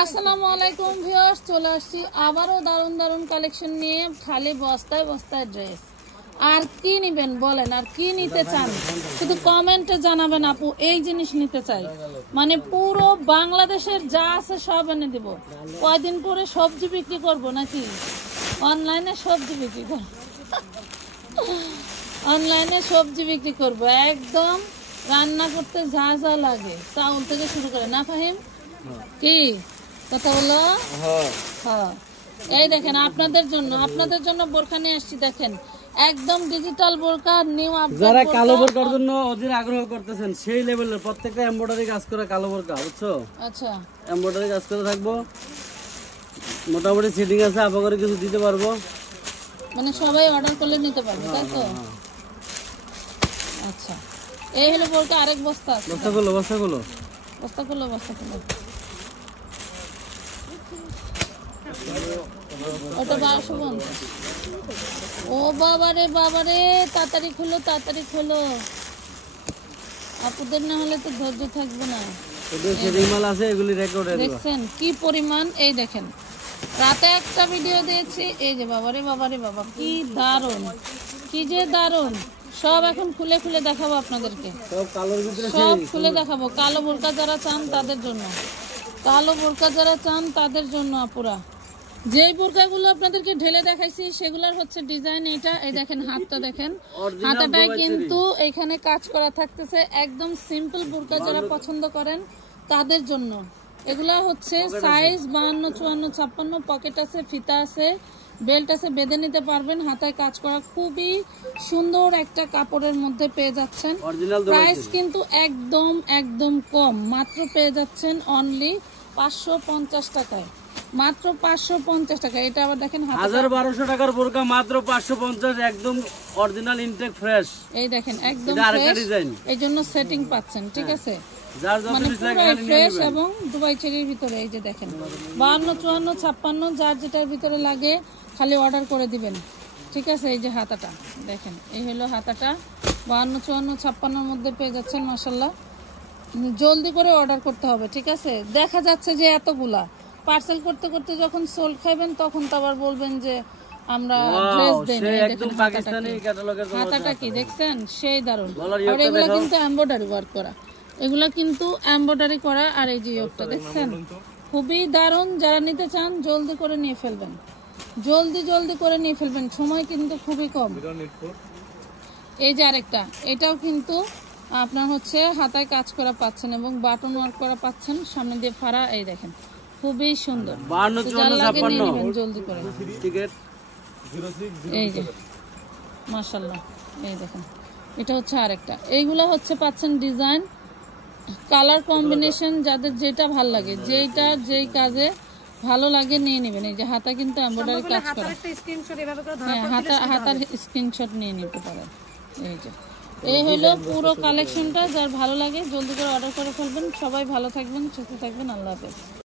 আসসালামু আলাইকুম ভিউয়ার্স, চলে আসছি আবারও দারুণ দারুণ কালেকশন নিয়ে। খালি বস্তায় বস্তায় ড্রেস। আর কি নেবেন বলেন, আর কি নিতে চান শুধু কমেন্টে জানাবেন। আপু এই জিনিস নিতে চাই, মানে পুরো বাংলাদেশের যা আছে সব এনে দেব। কয়দিন পরে সবজি বিক্রি করব নাকি অনলাইনে সবজি বিক্রি করব, অনলাইনে সবজি বিক্রি করব। একদম রান্না করতে যা যা লাগে চাউল থেকে শুরু করে, না ফাহিম কি কথা বলো? হ্যাঁ, এই দেখেন আপনাদের জন্য বোরখা নিয়ে আসছি। দেখেন একদম ডিজিটাল বোরখা, নিউ আপডেট। যারা কালো বোরকার জন্য অধীর আগ্রহ করতেছেন সেই লেভেলের প্রত্যেকটা এমব্রয়ডারি কাজ করা কালো বোরকা, বুঝছো? আচ্ছা, এমব্রয়ডারি কাজ করে থাকবো, মোটামুটি সিটিং আছে, আপাতত কিছু দিতে পারবো, মানে সবাই অর্ডার করলে নিতে পারবে, তাই তো? আচ্ছা, এই হলো বোরখা। আরেক বস্তা আছে, বস্তা খুলো বস্তা খুলো। ওটা 1250। ও বাবারে বাবারে, তাড়াতাড়ি খোলো। আপুদের না হলে তো ধৈর্য থাকবে না। দেখছেন কি পরিমাণ? এই দেখেন, রাতে একটা ভিডিও দিয়েছি, এই যে বাবারে বাবা, কি দারুণ, কি যে দারুণ। সব এখন খুলে খুলে দেখাবো আপনাদেরকে, সব খুলে দেখাবো। কালো বোরকা যারা চান তাদের জন্য আপুরা, যেই বোরকাগুলো আপনাদেরকে ঢেলে দেখাইছি সেগুলোর হচ্ছে ডিজাইন এটা। এই দেখেন হাতটা দেখেন, হাতাটায় কিন্তু এখানে কাজ করা থাকতেছে। একদম সিম্পল বোরকা যারা পছন্দ করেন তাদের জন্য এগুলা হচ্ছে সাইজ 52, 54, 56। পকেট আছে, ফিতা আছে, বেল্ট আছে, বেঁধে নিতে পারবেন। হাতায় কাজ করা খুবই সুন্দর একটা কাপড়ের মধ্যে পেয়ে যাচ্ছেন। প্রাইস কিন্তু একদম কম, মাত্র পেয়ে যাচ্ছেন অনলি 550 টাকায়, মাত্র 550 টাকা। এটা আবার দেখেন 1200 টাকার বোরকা মাত্র 550, একদম অরিজিনাল ইনটেক ফ্রেশ। এই দেখেন একদম ফ্রেশ, এই জন্য সেটিং পাচ্ছেন, ঠিক আছে? মানে পুরো ফ্রেশ এবং দুবাই চেরির ভিতরে। এই যে দেখেন 52, 54, 56 যার যেটার ভিতরে লাগে খালি অর্ডার করে দিবেন, ঠিক আছে? এই যে হাতাটা দেখেন, এই হলো হাতাটা। 52, 54, 56 মধ্যে পেয়ে যাচ্ছেন। মাশাআল্লাহ, জলদি করে অর্ডার করতে হবে, ঠিক আছে? দেখা যাচ্ছে যে এতগুলা পার্সেল করতে করতে যখন সোল্ড খাইবেন তখন তো আবার বলবেন যে আমরা ড্রেস দেই না। দেখেন হাতাটা কি দেখছেন, সেই দারুণ। আর এগুলা কিন্তু এমব্রয়ডারি ওয়ার্ক করা, এগুলা কিন্তু এমব্রয়ডারি করা। আর এই যে ইয়োগটা দেখছেন, খুবই দারুণ। যারা নিতে চান জলদি করে নিয়ে ফেলবেন, জলদি করে নিয়ে ফেলবেন, সময় কিন্তু খুবই কম। এই যে আরেকটা, এটাও কিন্তু আপনার হচ্ছে হাতায় কাজ করা পাচ্ছেন এবং বাটন ওয়ার্ক করা পাচ্ছেন, সামনে দিয়ে ফাড়া। এই দেখেন খুবই সুন্দর, জলদি করে। এই যে মাশাআল্লাহ, এই দেখেন এটা হচ্ছে আরেকটা। এইগুলা হচ্ছে পাচ্ছেন ডিজাইন, কালার কম্বিনেশন, যাদের যেটা ভাল লাগে, যেই কাজে ভালো লাগে নিয়ে নেবেন। এই যে হাতা কিন্তু এমব্রয়ডারি কাজ করা, হ্যাঁ হাতার স্ক্রিনশট নিয়ে নিতে পারেন। এই যে এই হলো পুরো কালেকশনটা। যার ভালো লাগে জলদি করে অর্ডার করে ফেলবেন। সবাই ভালো থাকবেন, সুস্থ থাকবেন, আল্লাহ হাফেজ।